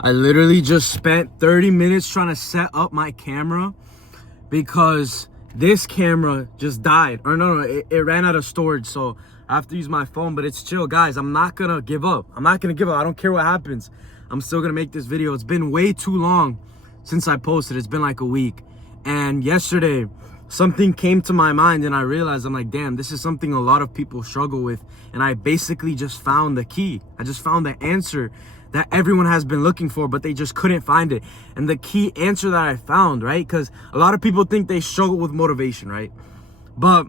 I literally just spent 30 minutes trying to set up my camera because this camera just died. Or no, it ran out of storage, so I have to use my phone. But it's chill, guys. I'm not gonna give up. I don't care what happens. I'm still gonna make this video. It's been way too long since I posted. It's been like a week. And yesterday, something came to my mind and I realized, I'm like, damn, this is something a lot of people struggle with. And I basically just found the key. I just found the answer that everyone has been looking for, but they just couldn't find it. And the key answer that I found, right? Because a lot of people think they struggle with motivation, right? But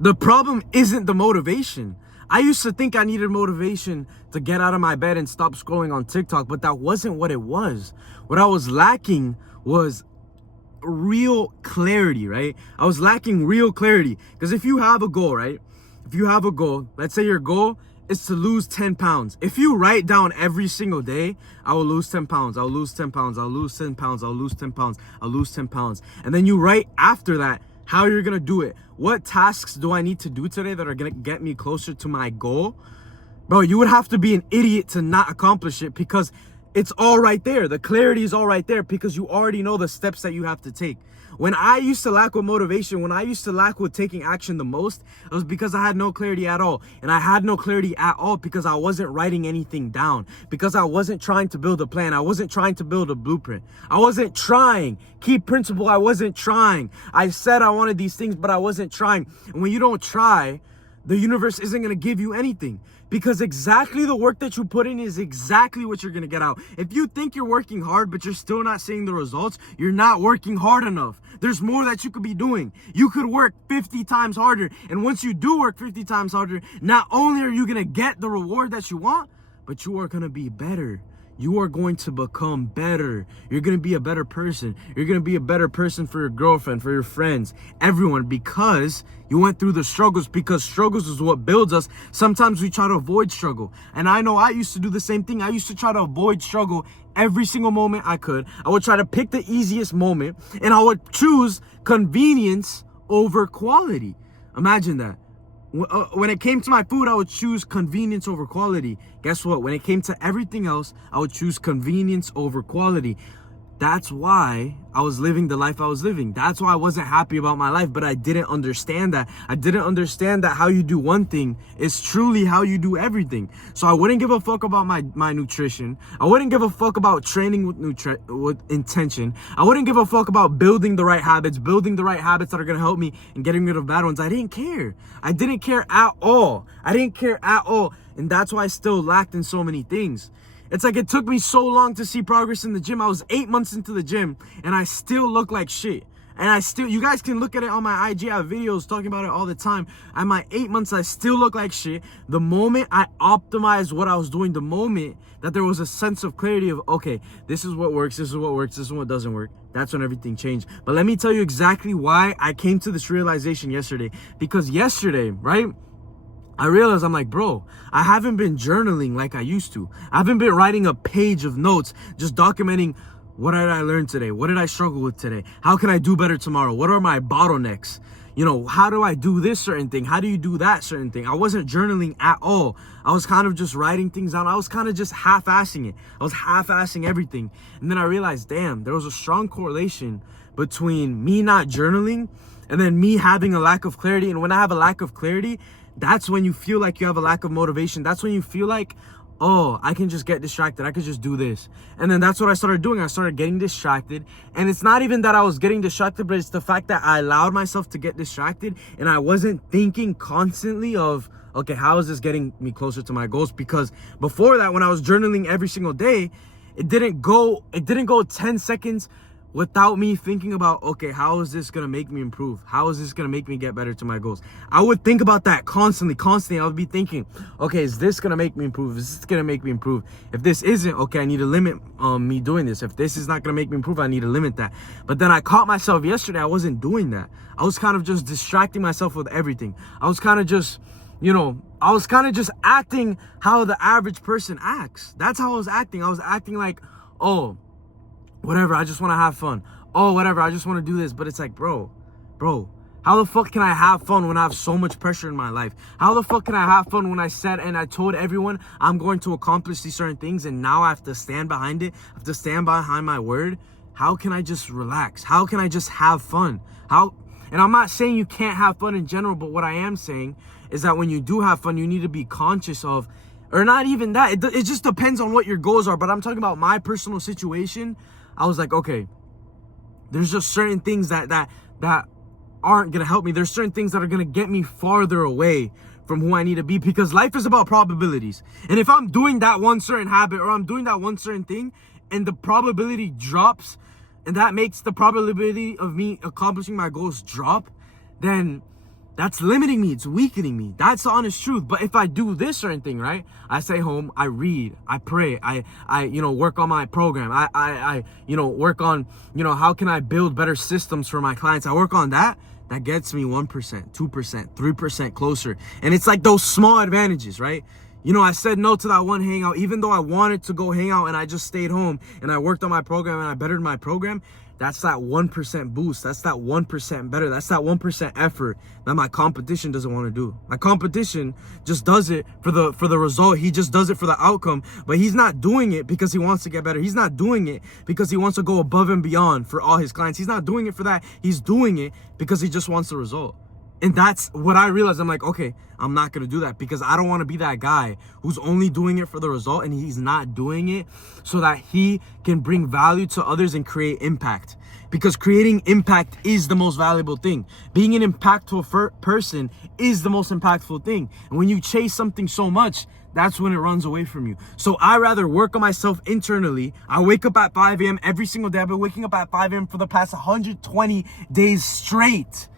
the problem isn't the motivation. I used to think I needed motivation to get out of my bed and stop scrolling on TikTok, but that wasn't what it was. What I was lacking was real clarity, right? I was lacking real clarity. Because if you have a goal, right? If you have a goal, let's say your goal is to lose 10 pounds. If you write down every single day, I will lose 10 pounds, I'll lose 10 pounds, I'll lose 10 pounds, I'll lose 10 pounds, I'll lose 10 pounds. And then you write after that how you're gonna do it. What tasks do I need to do today that are gonna get me closer to my goal? Bro, you would have to be an idiot to not accomplish it, because it's all right there. The clarity is all right there because you already know the steps that you have to take. When I used to lack with motivation, when I used to lack with taking action the most, it was because I had no clarity at all. And I had no clarity at all because I wasn't writing anything down. Because I wasn't trying to build a plan. I wasn't trying to build a blueprint. I wasn't trying. Key principle, I wasn't trying. I said I wanted these things, but I wasn't trying. And when you don't try, the universe isn't going to give you anything, because exactly the work that you put in is exactly what you're going to get out. If you think you're working hard, but you're still not seeing the results, you're not working hard enough. There's more that you could be doing. You could work 50 times harder. And once you do work 50 times harder, not only are you going to get the reward that you want, but you are going to be better. You are going to become better. You're going to be a better person. You're going to be a better person for your girlfriend, for your friends, everyone, because you went through the struggles, because struggles is what builds us. Sometimes we try to avoid struggle. And I know I used to do the same thing. I used to try to avoid struggle every single moment I could. I would try to pick the easiest moment, and I would choose convenience over quality. Imagine that. When it came to my food, I would choose convenience over quality. Guess what? When it came to everything else, I would choose convenience over quality. That's why I was living the life I was living. That's why I wasn't happy about my life, but I didn't understand that. I didn't understand that how you do one thing is truly how you do everything. So I wouldn't give a fuck about my nutrition. I wouldn't give a fuck about training with intention. I wouldn't give a fuck about building the right habits that are gonna help me and getting rid of bad ones. I didn't care. I didn't care at all. I didn't care at all. And that's why I still lacked in so many things. It's like it took me so long to see progress in the gym. I was 8 months into the gym and I still look like shit. And you guys can look at it on my IG. I have videos talking about it all the time. At my 8 months, I still look like shit. The moment I optimized what I was doing, the moment that there was a sense of clarity of, okay, this is what works, this is what works, this is what doesn't work, that's when everything changed. But let me tell you exactly why I came to this realization yesterday. Because yesterday, right, I realized, I'm like, bro, I haven't been journaling like I used to. I haven't been writing a page of notes, just documenting what did I learn today? What did I struggle with today? How can I do better tomorrow? What are my bottlenecks? You know, how do I do this certain thing? How do you do that certain thing? I wasn't journaling at all. I was kind of just writing things down. I was kind of just half-assing it. I was half-assing everything. And then I realized, damn, there was a strong correlation between me not journaling and then me having a lack of clarity. And when I have a lack of clarity, that's when you feel like you have a lack of motivation. That's when you feel like, oh, I can just get distracted. I could just do this. And then that's what I started doing. I started getting distracted. And it's not even that I was getting distracted, but it's the fact that I allowed myself to get distracted. And I wasn't thinking constantly of, okay, how is this getting me closer to my goals? Because before that, when I was journaling every single day, it didn't go 10 seconds without me thinking about, okay, how is this gonna make me improve? How is this gonna make me get better to my goals? I would think about that constantly. I would be thinking, okay, is this gonna make me improve? Is this gonna make me improve? If this isn't, okay, I need to limit me doing this. If this is not gonna make me improve, I need to limit that. But then I caught myself yesterday, I wasn't doing that. I was kind of just distracting myself with everything. I was kind of just, acting how the average person acts. That's how I was acting. I was acting like, oh, whatever, I just want to have fun. Oh, whatever, I just want to do this. But it's like, bro, How the fuck can I have fun when I have so much pressure in my life? How the fuck can I have fun when I said and I told everyone I'm going to accomplish these certain things and now I have to stand behind it? I have to stand behind my word? How can I just relax? How can I just have fun? And I'm not saying you can't have fun in general, but what I am saying is that when you do have fun, you need to be conscious of, or not even that. It just depends on what your goals are. But I'm talking about my personal situation. I was like, okay, there's just certain things that aren't going to help me. There's certain things that are going to get me farther away from who I need to be, because life is about probabilities. And if I'm doing that one certain habit or I'm doing that one certain thing and the probability drops, and that makes the probability of me accomplishing my goals drop, then that's limiting me. It's weakening me. That's the honest truth. But if I do this certain thing, right? I stay home, I read, I pray, I work on my program. I work on, how can I build better systems for my clients? I work on that. That gets me 1%, 2%, 3% closer. And it's like those small advantages, right? I said no to that one hangout, even though I wanted to go hang out and I just stayed home and I worked on my program and I bettered my program. That's that 1% boost. That's that 1% better. That's that 1% effort that my competition doesn't want to do. My competition just does it for the result. He just does it for the outcome, but he's not doing it because he wants to get better. He's not doing it because he wants to go above and beyond for all his clients. He's not doing it for that. He's doing it because he just wants the result. And that's what I realized. I'm like, okay, I'm not going to do that because I don't want to be that guy who's only doing it for the result and he's not doing it so that he can bring value to others and create impact. Because creating impact is the most valuable thing. Being an impactful person is the most impactful thing. And when you chase something so much, that's when it runs away from you. So I rather work on myself internally. I wake up at 5 a.m. every single day. I've been waking up at 5 a.m. for the past 120 days straight.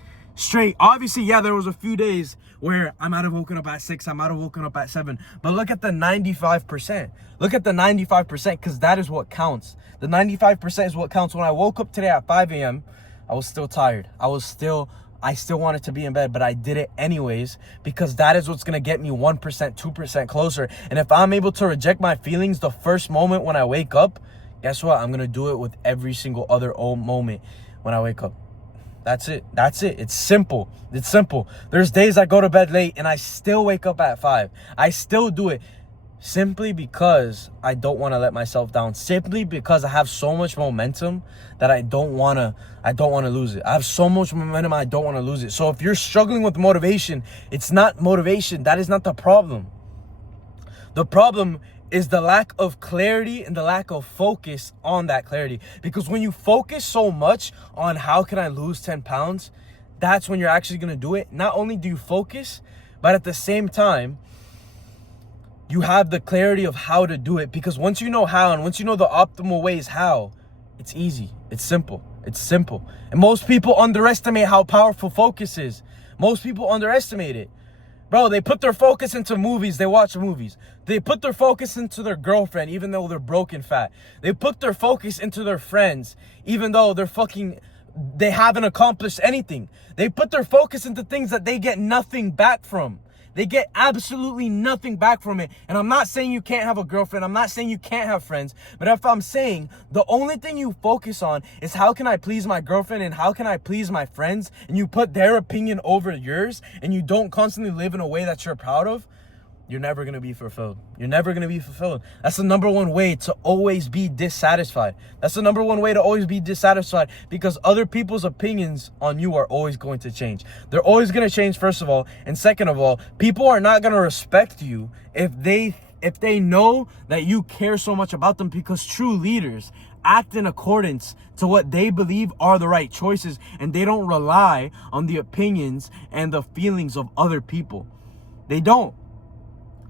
Obviously, yeah, there was a few days where I might have woken up at 6, I might have woken up at 7, but look at the 95%. Look at the 95%, because that is what counts. The 95% is what counts. When I woke up today at 5 a.m., I was still tired. I still wanted to be in bed, but I did it anyways, because that is what's going to get me 1%, 2% closer. And if I'm able to reject my feelings the first moment when I wake up, guess what? I'm going to do it with every single other moment when I wake up. That's it. It's simple. There's days I go to bed late and I still wake up at 5. I still do it simply because I don't want to let myself down. Simply because I have so much momentum that I don't want to lose it. I have so much momentum, I don't want to lose it. So if you're struggling with motivation, it's not motivation. That is not the problem. The problem is the lack of clarity and the lack of focus on that clarity. Because when you focus so much on how can I lose 10 pounds, that's when you're actually going to do it. Not only do you focus, but at the same time, you have the clarity of how to do it. Because once you know how, and once you know the optimal ways how, it's easy. It's simple. And most people underestimate how powerful focus is. Most people underestimate it. Bro, they put their focus into movies. They watch movies. They put their focus into their girlfriend, even though they're broke and fat. They put their focus into their friends, even though they haven't accomplished anything. They put their focus into things that they get nothing back from. They get absolutely nothing back from it. And I'm not saying you can't have a girlfriend. I'm not saying you can't have friends. But if I'm saying the only thing you focus on is how can I please my girlfriend and how can I please my friends, and you put their opinion over yours, and you don't constantly live in a way that you're proud of, you're never going to be fulfilled. That's the number one way to always be dissatisfied. Because other people's opinions on you are always going to change. They're always going to change, first of all. And second of all, people are not going to respect you if they know that you care so much about them, because true leaders act in accordance to what they believe are the right choices, and they don't rely on the opinions and the feelings of other people. They don't.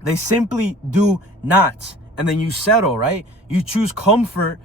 They simply do not. And then you settle, right? You choose comfort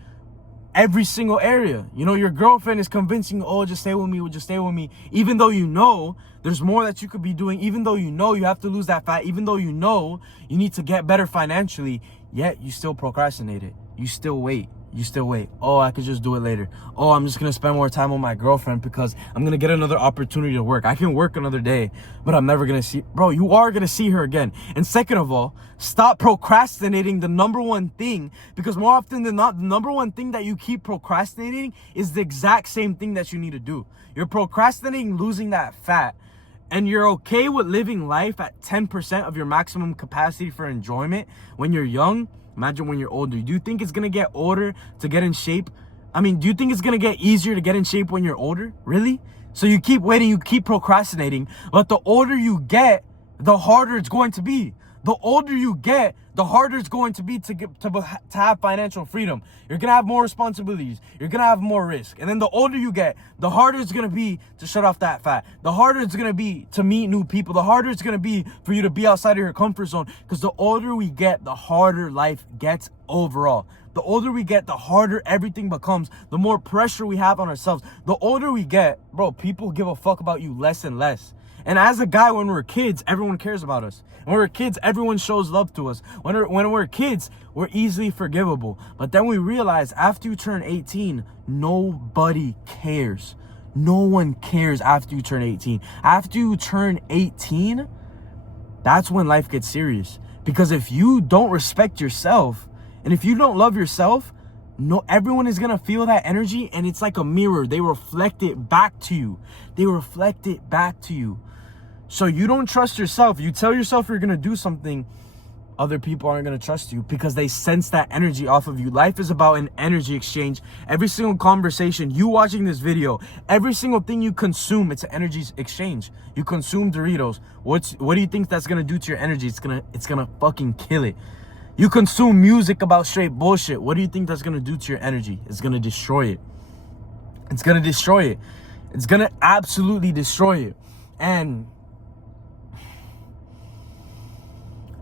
every single area. Your girlfriend is convincing you, just stay with me. Even though you know there's more that you could be doing. Even though you know you have to lose that fat. Even though you know you need to get better financially. Yet you still procrastinate it. You still wait. You still wait. Oh, I could just do it later. Oh, I'm just going to spend more time with my girlfriend because I'm going to get another opportunity to work. I can work another day, but I'm never going to see... Bro, you are going to see her again. And second of all, stop procrastinating the number one thing, because more often than not, the number one thing that you keep procrastinating is the exact same thing that you need to do. You're procrastinating losing that fat, and you're okay with living life at 10% of your maximum capacity for enjoyment when you're young. Imagine when you're older. Do you think it's going to get older to get in shape? I mean, do you think it's going to get easier to get in shape when you're older? Really? So you keep waiting, you keep procrastinating, but the older you get, the harder it's going to be. The older you get, the harder it's going to be to have financial freedom. You're going to have more responsibilities. You're going to have more risk. And then the older you get, the harder it's going to be to shut off that fat. The harder it's going to be to meet new people. The harder it's going to be for you to be outside of your comfort zone. Because the older we get, the harder life gets overall. The older we get, the harder everything becomes. The more pressure we have on ourselves. The older we get, bro, people give a fuck about you less and less. And as a guy, when we're kids, everyone cares about us. When we're kids, everyone shows love to us. When we're kids, we're easily forgivable. But then we realize after you turn 18, nobody cares. No one cares after you turn 18. After you turn 18, that's when life gets serious. Because if you don't respect yourself, and if you don't love yourself, everyone is gonna feel that energy, and it's like a mirror. They reflect it back to you. They reflect it back to you. So you don't trust yourself. You tell yourself you're gonna do something, other people aren't gonna trust you because they sense that energy off of you. Life is about an energy exchange. Every single conversation, you watching this video, every single thing you consume, it's an energy exchange. You consume Doritos. What do you think that's gonna do to your energy? It's gonna fucking kill it. You consume music about straight bullshit. What do you think that's gonna do to your energy? It's gonna destroy it. It's gonna destroy it. It's gonna absolutely destroy it. And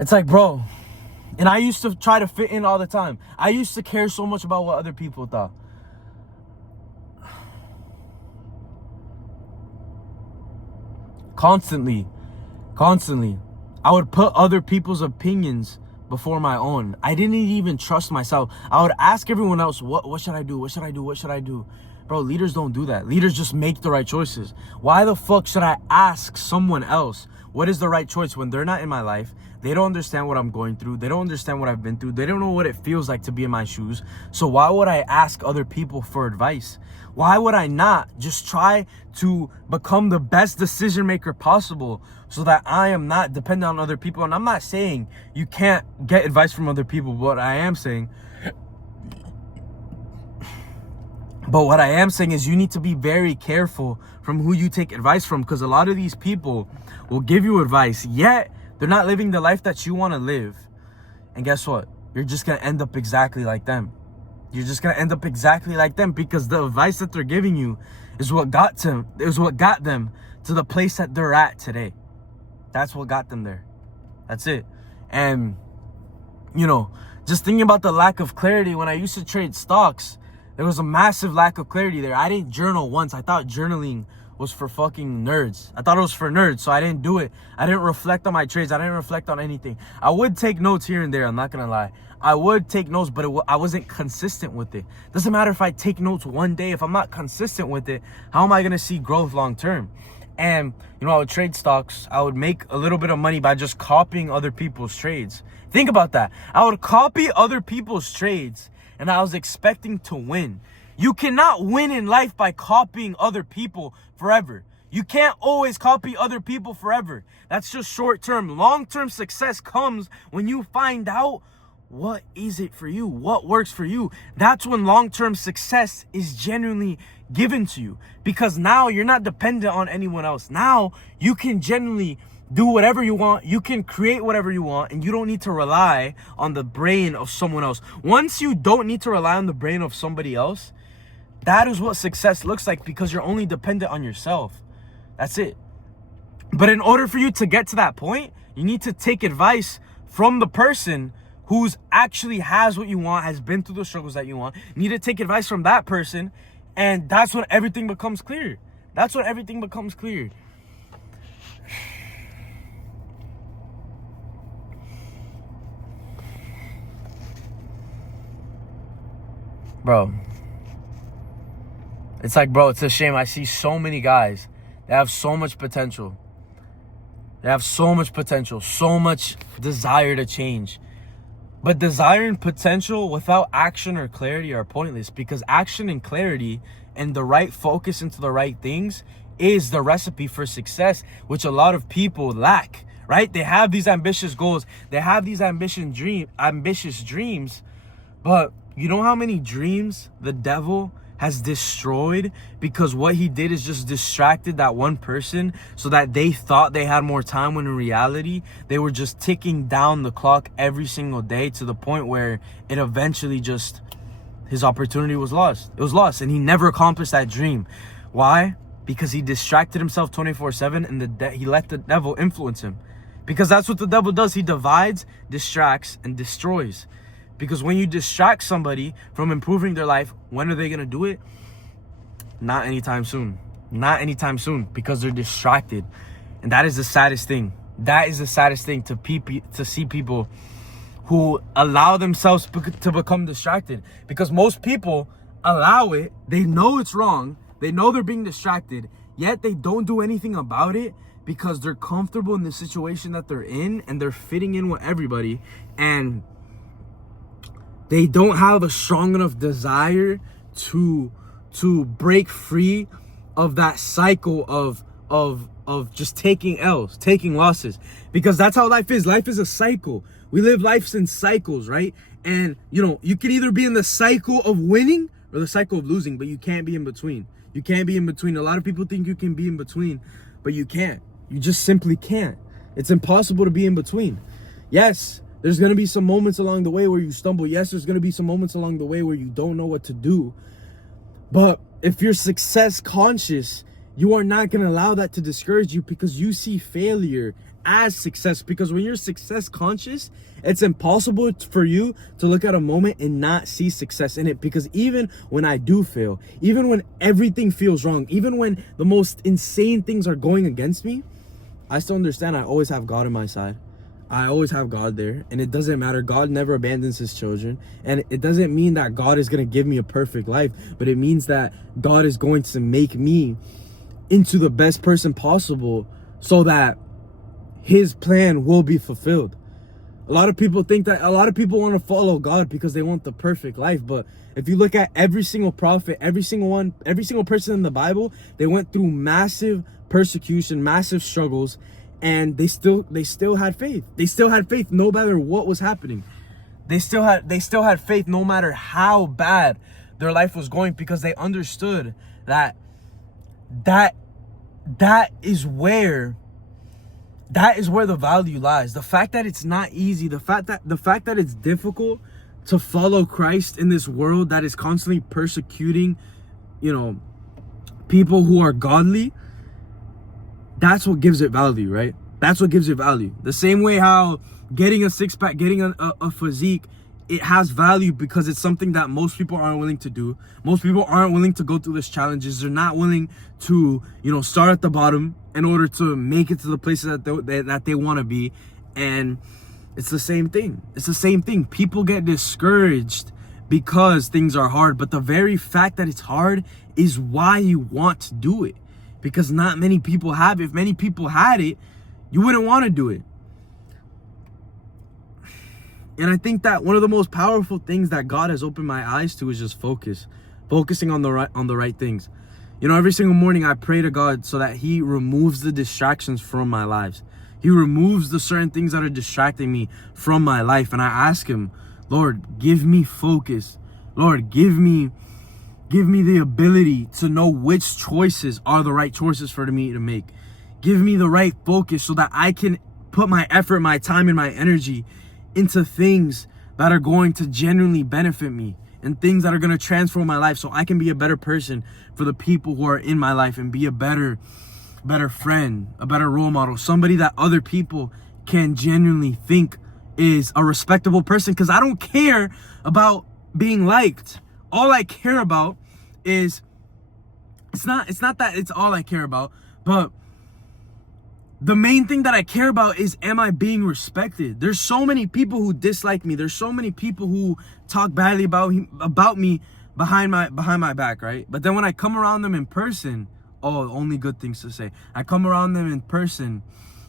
it's like, bro, and I used to try to fit in all the time. I used to care so much about what other people thought. Constantly. I would put other people's opinions before my own. I didn't even trust myself. I would ask everyone else, what should I do? What should I do? What should I do? Bro, leaders don't do that. Leaders just make the right choices. Why the fuck should I ask someone else what is the right choice when they're not in my life? They don't understand what I'm going through. They don't understand what I've been through. They don't know what it feels like to be in my shoes. So why would I ask other people for advice? Why would I not just try to become the best decision maker possible so that I am not dependent on other people? And I'm not saying you can't get advice from other people, but what I am saying is you need to be very careful from who you take advice from, because a lot of these people will give you advice, yet they're not living the life that you want to live. And guess what? You're just going to end up exactly like them. You're just going to end up exactly like them because the advice that they're giving you is what got them to the place that they're at today. That's what got them there. That's it. And, you know, just thinking about the lack of clarity, when I used to trade stocks, there was a massive lack of clarity there. I didn't journal once. I thought journaling was for fucking nerds. I thought it was for nerds, so I didn't do it. I didn't reflect on my trades. I didn't reflect on anything. I would take notes here and there. I'm not going to lie. I would take notes, but I wasn't consistent with it. Doesn't matter if I take notes one day. If I'm not consistent with it, how am I going to see growth long term? And, you know, I would trade stocks. I would make a little bit of money by just copying other people's trades. Think about that. I would copy other people's trades, and I was expecting to win. You cannot win in life by copying other people forever. You can't always copy other people forever. That's just short term. Long term success comes when you find out what is it for you, what works for you. That's when long term success is genuinely given to you, because now you're not dependent on anyone else. Now you can genuinely do whatever you want. You can create whatever you want, and you don't need to rely on the brain of someone else. Once you don't need to rely on the brain of somebody else, that is what success looks like, because you're only dependent on yourself. That's it. But in order for you to get to that point, you need to take advice from the person who's actually has what you want, has been through the struggles that you want. You need to take advice from that person, and that's when everything becomes clear. That's when everything becomes clear. Bro, it's like, bro, it's a shame. I see so many guys that have so much potential. They have so much potential, so much desire to change. But desire and potential without action or clarity are pointless, because action and clarity and the right focus into the right things is the recipe for success, which a lot of people lack, right? They have these ambitious goals. They have these ambitious dreams. But you know how many dreams the devil has destroyed because what he did is just distracted that one person so that they thought they had more time, when in reality they were just ticking down the clock every single day to the point where it eventually just, his opportunity was lost. It was lost, and he never accomplished that dream. Why? Because he distracted himself 24/7 and he let the devil influence him. Because that's what the devil does. He divides, distracts, and destroys. Because when you distract somebody from improving their life, when are they going to do it? Not anytime soon. Not anytime soon, because they're distracted. And that is the saddest thing. That is the saddest thing, to see people who allow themselves to become distracted. Because most people allow it. They know it's wrong. They know they're being distracted. Yet they don't do anything about it because they're comfortable in the situation that they're in. And they're fitting in with everybody. And they don't have a strong enough desire to break free of that cycle of just taking L's, taking losses. Because that's how life is. Life is a cycle. We live lives in cycles, right? And, you can either be in the cycle of winning or the cycle of losing, but you can't be in between. You can't be in between. A lot of people think you can be in between, but you can't. You just simply can't. It's impossible to be in between. Yes, there's going to be some moments along the way where you stumble. Yes, there's going to be some moments along the way where you don't know what to do. But if you're success conscious, you are not going to allow that to discourage you, because you see failure as success. Because when you're success conscious, it's impossible for you to look at a moment and not see success in it. Because even when I do fail, even when everything feels wrong, even when the most insane things are going against me, I still understand I always have God on my side. I always have God there, and it doesn't matter. God never abandons his children, and it doesn't mean that God is going to give me a perfect life, but it means that God is going to make me into the best person possible so that his plan will be fulfilled. A lot of people want to follow God because they want the perfect life, but if you look at every single prophet, every single person in the Bible, they went through massive persecution, massive struggles, and they still had faith. They still had faith no matter what was happening. They still had faith no matter how bad their life was going, because they understood that is where the value lies. The fact that it's not easy, the fact that it's difficult to follow Christ in this world that is constantly persecuting, people who are godly. That's what gives it value, right? That's what gives it value. The same way how getting a six-pack, getting a physique, it has value because it's something that most people aren't willing to do. Most people aren't willing to go through these challenges. They're not willing to, start at the bottom in order to make it to the places that they want to be. And it's the same thing. It's the same thing. People get discouraged because things are hard. But the very fact that it's hard is why you want to do it. Because not many people have it. If many people had it, you wouldn't want to do it. And I think that one of the most powerful things that God has opened my eyes to is just focusing on the right things. Every single morning I pray to God so that he removes the distractions from my lives. He removes the certain things that are distracting me from my life. And I ask him, Lord, give me focus. Lord, give me the ability to know which choices are the right choices for me to make. Give me the right focus so that I can put my effort, my time, and my energy into things that are going to genuinely benefit me and things that are going to transform my life so I can be a better person for the people who are in my life and be a better friend, a better role model, somebody that other people can genuinely think is a respectable person. Because I don't care about being liked. All I care about is, it's not that it's all I care about, but the main thing that I care about is, am I being respected? There's so many people who dislike me. There's so many people who talk badly about me, behind my back, right? But then when I come around them in person, oh, only good things to say. I come around them in person,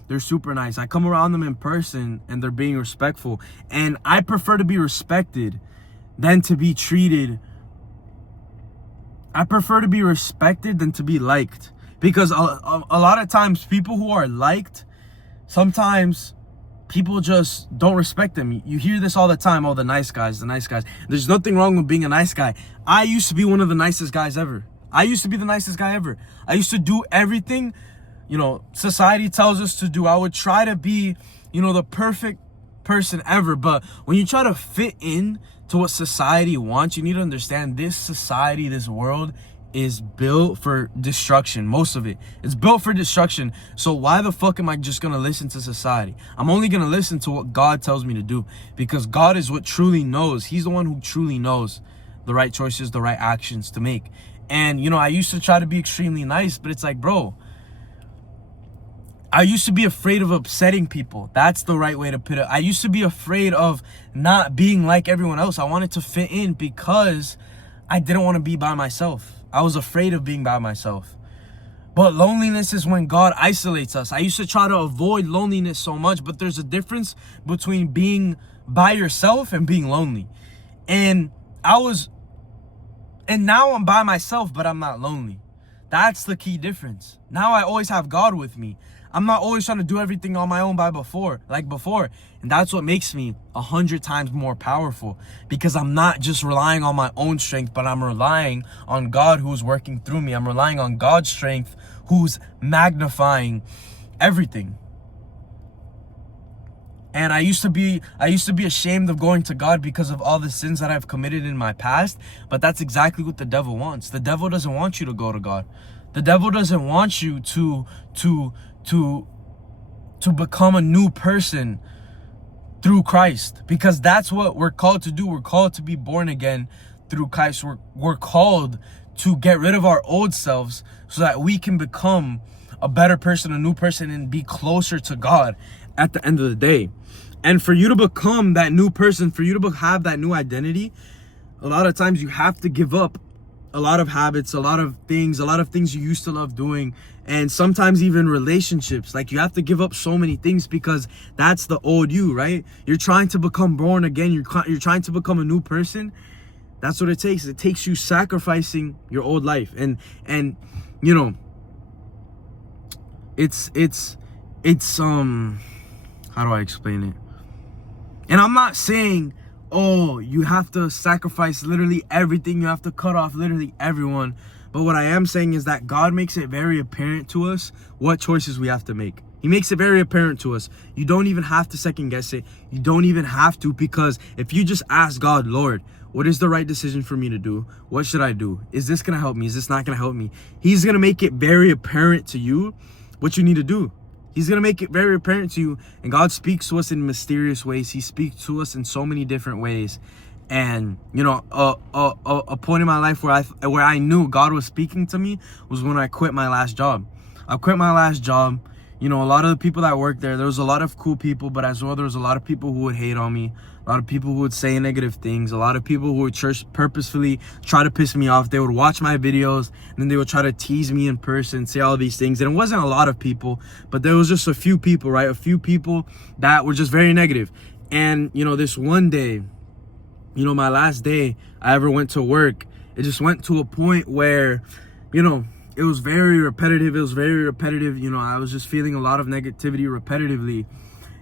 they're super nice. I come around them in person and they're being respectful. And I prefer to be respected than to be treated. I prefer to be respected than to be liked. Because a lot of times people who are liked, sometimes people just don't respect them. You hear this all the time. Oh, the nice guys, the nice guys. There's nothing wrong with being a nice guy. I used to be one of the nicest guys ever. I used to be the nicest guy ever. I used to do everything, you know, society tells us to do. I would try to be, you know, the perfect person ever. But when you try to fit in to what society wants, you need to understand this society, this world is built for destruction. Most of it. It's built for destruction. So why the fuck am I just gonna listen to society? I'm only gonna listen to what God tells me to do, because God is what truly knows. He's the one who truly knows the right choices, the right actions to make. And, you know, I used to try to be extremely nice, but it's like, bro, I used to be afraid of upsetting people. That's the right way to put it. I used to be afraid of not being like everyone else. I wanted to fit in because I didn't want to be by myself. I was afraid of being by myself. But loneliness is when God isolates us. I used to try to avoid loneliness so much, but there's a difference between being by yourself and being lonely. And now I'm by myself, but I'm not lonely. That's the key difference. Now I always have God with me. I'm not always trying to do everything on my own like before. And that's what makes me 100 times more powerful, because I'm not just relying on my own strength, but I'm relying on God who's working through me. I'm relying on God's strength who's magnifying everything. And I used to be ashamed of going to God because of all the sins that I've committed in my past. But that's exactly what the devil wants. The devil doesn't want you to go to God. The devil doesn't want you to become a new person through Christ, because that's what we're called to do. We're called to be born again through Christ. We're called to get rid of our old selves so that we can become a better person, a new person, and be closer to God at the end of the day. And for you to become that new person, for you to have that new identity, a lot of times you have to give up a lot of habits, a lot of things you used to love doing, and sometimes even relationships. Like, you have to give up so many things because that's the old you, right? You're trying to become born again. You're trying to become a new person. That's what it takes. It takes you sacrificing your old life. And you know, it's how do I explain it? And I'm not saying, oh, you have to sacrifice literally everything. You have to cut off literally everyone. But what I am saying is that God makes it very apparent to us what choices we have to make. He makes it very apparent to us. You don't even have to second guess it. You don't even have to, because if you just ask God, Lord, what is the right decision for me to do? What should I do? Is this going to help me? Is this not going to help me? He's going to make it very apparent to you what you need to do. He's going to make it very apparent to you. And God speaks to us in mysterious ways. He speaks to us in so many different ways. And, you know, a point in my life where I knew God was speaking to me was when I quit my last job. I quit my last job. You know, a lot of the people that worked there was a lot of cool people, but as well, there was a lot of people who would hate on me. A lot of people who would say negative things. A lot of people who would purposefully try to piss me off. They would watch my videos and then they would try to tease me in person, say all these things. And it wasn't a lot of people, but there was just a few people, right? A few people that were just very negative. And, you know, this one day, you know, my last day I ever went to work, it just went to a point where, you know, it was very repetitive. You know, I was just feeling a lot of negativity repetitively.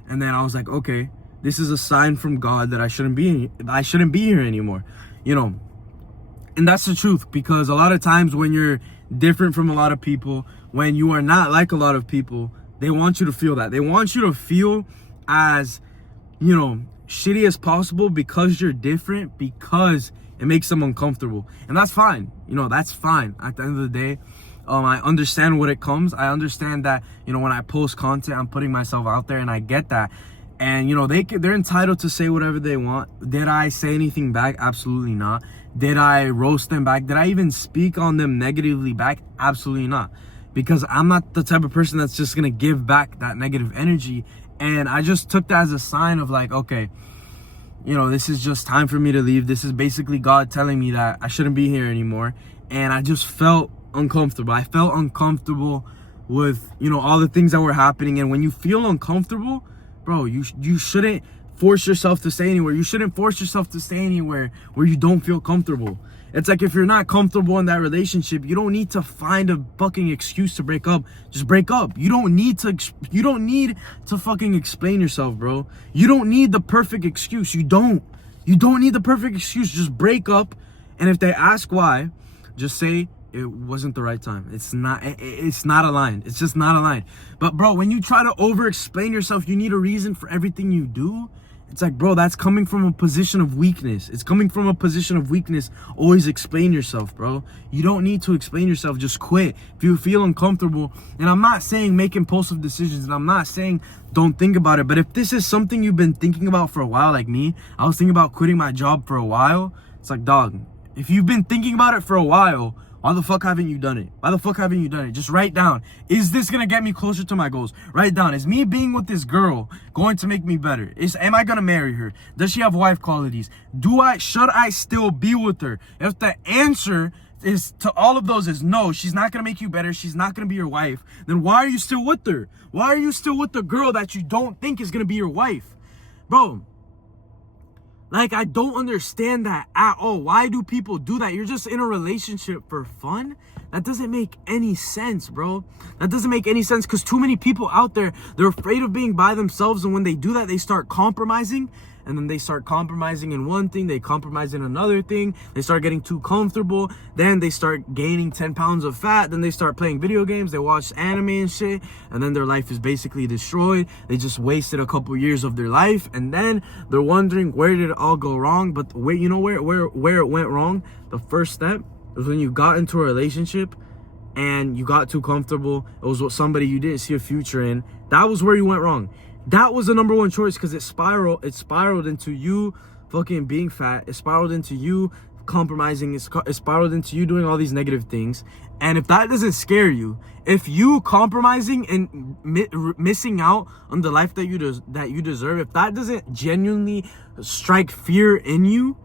And then I was like, okay, this is a sign from God that I shouldn't be here anymore, you know. And that's the truth, because a lot of times when you're different from a lot of people, when you are not like a lot of people, they want you to feel that. They want you to feel as, you know, shitty as possible because you're different, because it makes them uncomfortable. And that's fine. You know, that's fine. At the end of the day, I understand what it comes. I understand that, you know, when I post content, I'm putting myself out there, and I get that. And, you know, they're entitled to say whatever they want. Did I say anything back? Absolutely not. Did I roast them back? Did I even speak on them negatively back? Absolutely not. Because I'm not the type of person that's just going to give back that negative energy. And I just took that as a sign of like, okay, you know, this is just time for me to leave. This is basically God telling me that I shouldn't be here anymore. And I just felt uncomfortable. I felt uncomfortable with, you know, all the things that were happening. And when you feel uncomfortable, bro, you shouldn't force yourself to stay anywhere. You shouldn't force yourself to stay anywhere where you don't feel comfortable. It's like, if you're not comfortable in that relationship, you don't need to find a fucking excuse to break up. Just break up. You don't need to fucking explain yourself, bro. You don't need the perfect excuse. You don't need the perfect excuse. Just break up. And if they ask why, just say it wasn't the right time. It's not aligned. It's just not aligned. But bro, when you try to over explain yourself, you need a reason for everything you do. It's like, bro, that's coming from a position of weakness. It's coming from a position of weakness. Always explain yourself, bro. You don't need to explain yourself. Just quit if you feel uncomfortable. And I'm not saying make impulsive decisions, and I'm not saying don't think about it. But if this is something you've been thinking about for a while, like me, I was thinking about quitting my job for a while. It's like, dog, if you've been thinking about it for a while, why the fuck haven't you done it? Why the fuck haven't you done it? Just write down. Is this gonna get me closer to my goals? Write down. Is me being with this girl going to make me better? Am I gonna marry her? Does she have wife qualities? Should I still be with her? If the answer is to all of those is no, she's not gonna make you better, she's not gonna be your wife, then why are you still with her? Why are you still with the girl that you don't think is gonna be your wife? Bro, like, I don't understand that at all. Why do people do that? You're just in a relationship for fun? That doesn't make any sense, bro. That doesn't make any sense, because too many people out there, they're afraid of being by themselves. And when they do that, they start compromising. And then they start compromising in one thing, they compromise in another thing. They start getting too comfortable. Then they start gaining 10 pounds of fat. Then they start playing video games. They watch anime and shit. And then their life is basically destroyed. They just wasted a couple years of their life. And then they're wondering, where did it all go wrong? But wait, you know where it went wrong? The first step was when you got into a relationship and you got too comfortable. It was with somebody you didn't see a future in. That was where you went wrong. That was the number one choice, because it spiraled into you fucking being fat. It spiraled into you compromising. It spiraled into you doing all these negative things. And if that doesn't scare you, if you compromising and missing out on the life that you deserve, if that doesn't genuinely strike fear in you,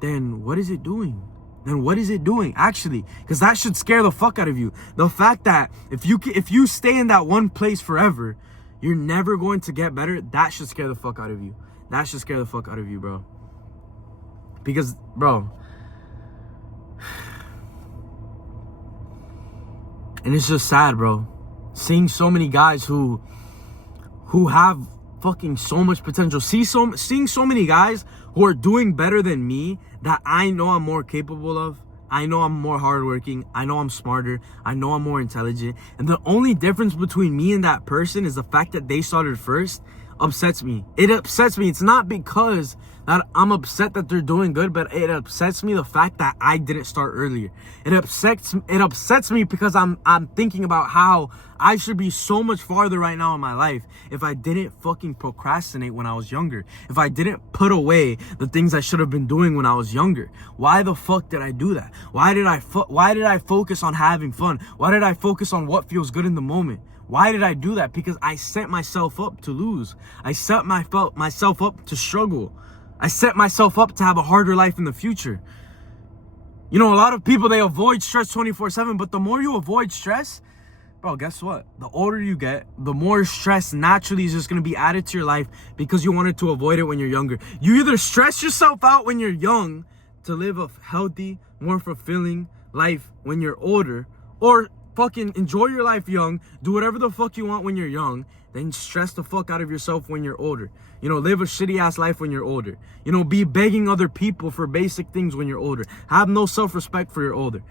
then what is it doing? Then what is it doing, actually? Because that should scare the fuck out of you. The fact that if you stay in that one place forever, you're never going to get better. That should scare the fuck out of you. That should scare the fuck out of you, bro. Because, bro, and it's just sad, bro, seeing so many guys who have fucking so much potential. Seeing so many guys who are doing better than me, that I know I'm more capable of. I know I'm more hardworking. I know I'm smarter. I know I'm more intelligent. And the only difference between me and that person is the fact that they started first. Upsets me. It upsets me. It's not because that I'm upset that they're doing good, but it upsets me the fact that I didn't start earlier. It upsets me because I'm thinking about how I should be so much farther right now in my life if I didn't fucking procrastinate when I was younger. If I didn't put away the things I should have been doing when I was younger. Why the fuck did I do that? Why did I focus on having fun? Why did I focus on what feels good in the moment? Why did I do that? Because I set myself up to lose. I set myself up to struggle. I set myself up to have a harder life in the future. You know, a lot of people, they avoid stress 24/7, but the more you avoid stress, bro, guess what? The older you get, the more stress naturally is just going to be added to your life because you wanted to avoid it when you're younger. You either stress yourself out when you're young to live a healthy, more fulfilling life when you're older, or fucking enjoy your life young, do whatever the fuck you want when you're young, then stress the fuck out of yourself when you're older. You know, live a shitty ass life when you're older. You know, be begging other people for basic things when you're older. Have no self-respect for your older.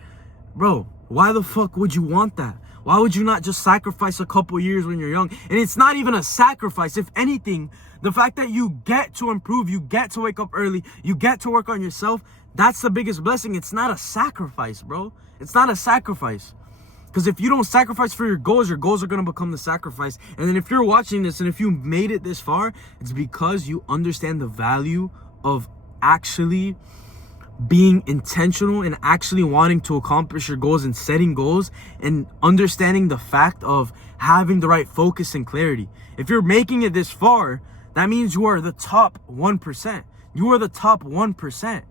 Bro, why the fuck would you want that? Why would you not just sacrifice a couple years when you're young? And it's not even a sacrifice. If anything, the fact that you get to improve, you get to wake up early, you get to work on yourself, that's the biggest blessing. It's not a sacrifice, bro. It's not a sacrifice. Because if you don't sacrifice for your goals are going to become the sacrifice. And then if you're watching this and if you made it this far, it's because you understand the value of actually being intentional and actually wanting to accomplish your goals and setting goals and understanding the fact of having the right focus and clarity. If you're making it this far, that means you are the top 1%. You are the top 1%.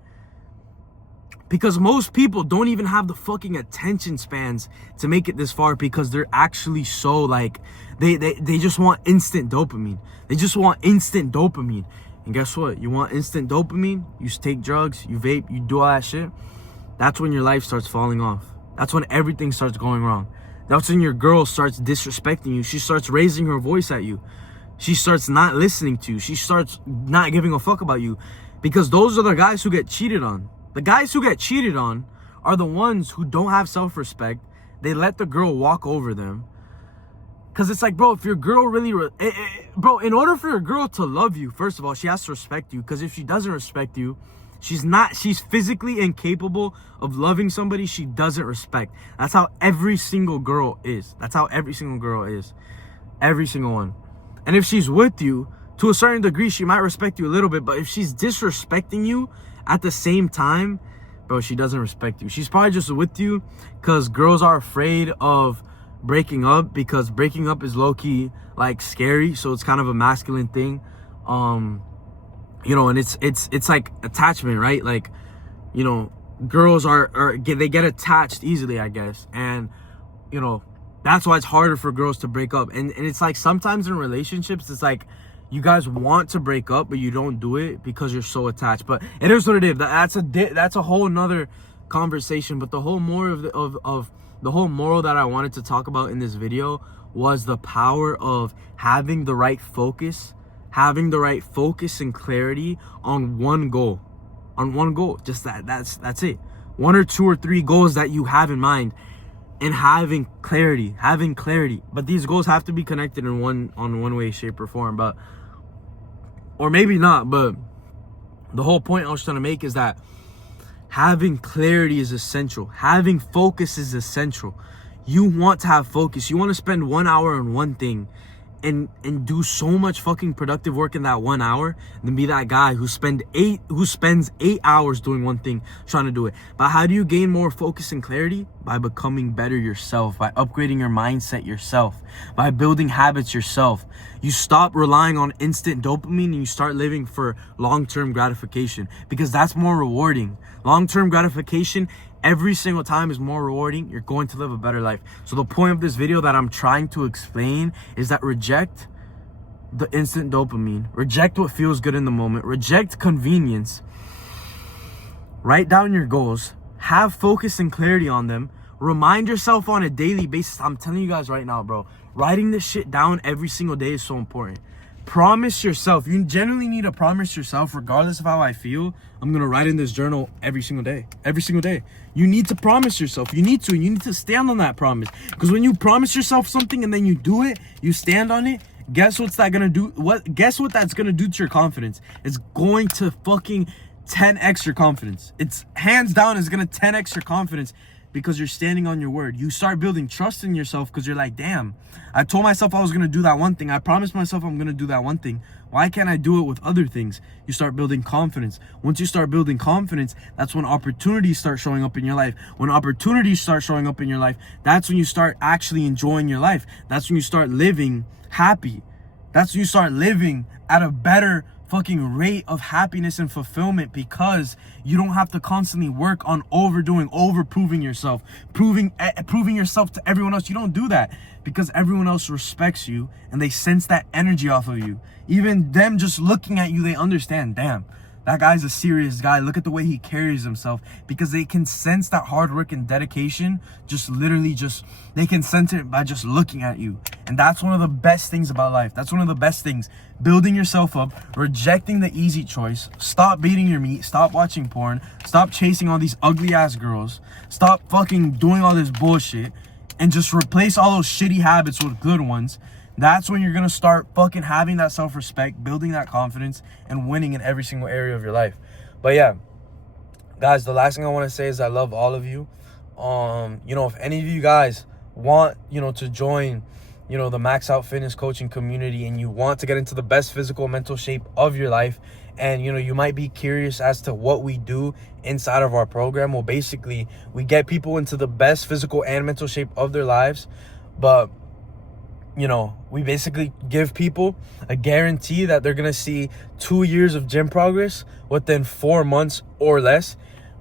Because most people don't even have the fucking attention spans to make it this far, because they're actually so like, they just want instant dopamine. They just want instant dopamine. And guess what? You want instant dopamine? You take drugs, you vape, you do all that shit. That's when your life starts falling off. That's when everything starts going wrong. That's when your girl starts disrespecting you. She starts raising her voice at you. She starts not listening to you. She starts not giving a fuck about you. Because those are the guys who get cheated on. The guys who get cheated on are the ones who don't have self-respect. They let the girl walk over them. Because it's like, bro, if your girl really... bro, in order for your girl to love you, first of all, she has to respect you. Because if she doesn't respect you, she's physically incapable of loving somebody she doesn't respect. That's how every single girl is. That's how every single girl is. Every single one. And if she's with you, to a certain degree, she might respect you a little bit. But if she's disrespecting you at the same time, bro, she doesn't respect you. She's probably just with you because girls are afraid of breaking up, because breaking up is low-key like scary. So it's kind of a masculine thing. You know, and it's like attachment, right? Like, you know, girls they get attached easily, I guess. And, you know, that's why it's harder for girls to break up. And it's like sometimes in relationships, it's like you guys want to break up, but you don't do it because you're so attached. But it is what it is. That's a whole nother conversation. But the whole the whole moral that I wanted to talk about in this video was the power of having the right focus. Having the right focus and clarity on one goal. On one goal. Just that's it. 1 or 2 or 3 goals that you have in mind. And having clarity. But these goals have to be connected in one way, shape, or form. But, or maybe not. But the whole point I was trying to make is that having clarity is essential. Having focus is essential. You want to have focus. You want to spend 1 hour on one thing. And do so much fucking productive work in that 1 hour, than be that guy who spends 8 hours doing one thing, trying to do it. But how do you gain more focus and clarity? By becoming better yourself, by upgrading your mindset yourself, by building habits yourself. You stop relying on instant dopamine and you start living for long-term gratification, because that's more rewarding. Long-term gratification every single time is more rewarding. You're going to live a better life. So the point of this video that I'm trying to explain is that reject the instant dopamine. Reject what feels good in the moment. Reject convenience. Write down your goals. Have focus and clarity on them. Remind yourself on a daily basis. I'm telling you guys right now, bro. Writing this shit down every single day is so important. Promise yourself. You genuinely need to promise yourself, regardless of how I feel, I'm going to write in this journal every single day. Every single day. You need to promise yourself. You need to stand on that promise. Because when you promise yourself something and then you do it, you stand on it, guess what's that going to do? Guess what that's going to do to your confidence? It's going to fucking 10x your confidence. It's hands down is going to 10x your confidence. Because you're standing on your word. You start building trust in yourself because you're like, damn, I told myself I was going to do that one thing. I promised myself I'm going to do that one thing. Why can't I do it with other things? You start building confidence. Once you start building confidence, that's when opportunities start showing up in your life. When opportunities start showing up in your life, that's when you start actually enjoying your life. That's when you start living happy. That's when you start living at a better fucking rate of happiness and fulfillment, because you don't have to constantly work on proving yourself, proving yourself to everyone else. You don't do that because everyone else respects you and they sense that energy off of you. Even them just looking at you, they understand, damn, that guy's a serious guy. Look at the way he carries himself, because they can sense that hard work and dedication. They can sense it by just looking at you. And that's one of the best things about life. That's one of the best things. Building yourself up, rejecting the easy choice. Stop beating your meat. Stop watching porn. Stop chasing all these ugly ass girls. Stop fucking doing all this bullshit. And just replace all those shitty habits with good ones. That's when you're going to start fucking having that self-respect, building that confidence, and winning in every single area of your life. But yeah, guys, the last thing I want to say is I love all of you. If any of you guys want, to join, the Max Out Fitness coaching community, and you want to get into the best physical and mental shape of your life, and, you might be curious as to what we do inside of our program. Well, basically, we get people into the best physical and mental shape of their lives, but you know, we basically give people a guarantee that they're gonna see 2 years of gym progress within 4 months or less,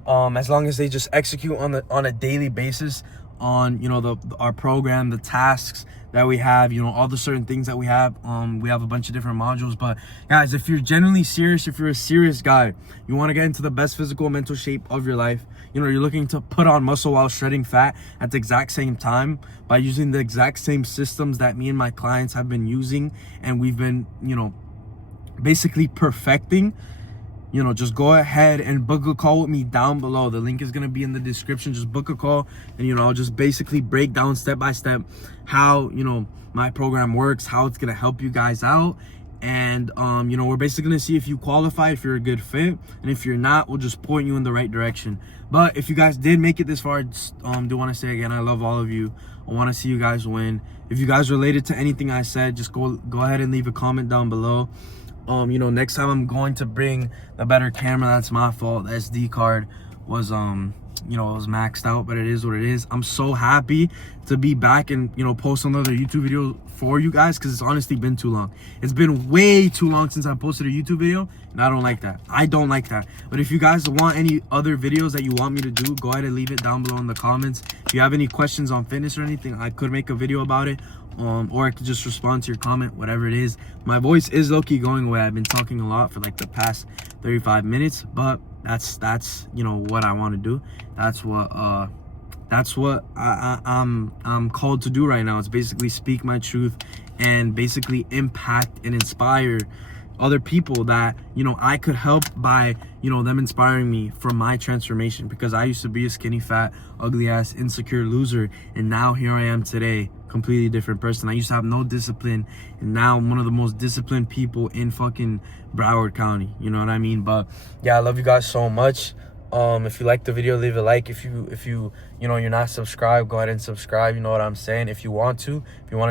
as long as they just execute on a daily basis on, you know, our program, the tasks that we have, you know, all the certain things that we have. We have a bunch of different modules. But guys, if you're genuinely serious, if you're a serious guy, you want to get into the best physical and mental shape of your life, you know, you're looking to put on muscle while shredding fat at the exact same time by using the exact same systems that me and my clients have been using, and we've been, you know, basically perfecting, you know, just go ahead and book a call with me down below. The link is going to be in the description. Just book a call, and, you know, I'll just basically break down step by step how, you know, my program works, how it's going to help you guys out. And, you know, we're basically going to see if you qualify, if you're a good fit. And if you're not, we'll just point you in the right direction. But if you guys did make it this far, I do want to say again, I love all of you. I want to see you guys win. If you guys related to anything I said, just go ahead and leave a comment down below. You know, next time I'm going to bring a better camera. That's my fault. The SD card was, you know, it was maxed out, but it is what it is. I'm so happy to be back and, you know, post another YouTube video for you guys, because it's honestly been too long. It's been way too long since I posted a YouTube video, and I don't like that. I don't like that. But if you guys want any other videos that you want me to do, go ahead and leave it down below in the comments. If you have any questions on fitness or anything, I could make a video about it. Or I could just respond to your comment, whatever it is. My voice is low-key going away. I've been talking a lot for like the past 35 minutes, but that's you know what I want to do. That's what I'm called to do right now. It's basically speak my truth and basically impact and inspire other people that, you know, I could help by, you know, them inspiring me from my transformation, because I used to be a skinny, fat, ugly ass, insecure loser, and now here I am today, completely different person. I used to have no discipline, and now I'm one of the most disciplined people in fucking Broward County, you know what I mean? But yeah, I love you guys so much. If you like the video, leave a like. If you know, you're not subscribed, go ahead and subscribe. You know what I'm saying? If you want to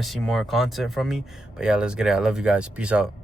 see more content from me. But yeah, let's get it. I love you guys. Peace out.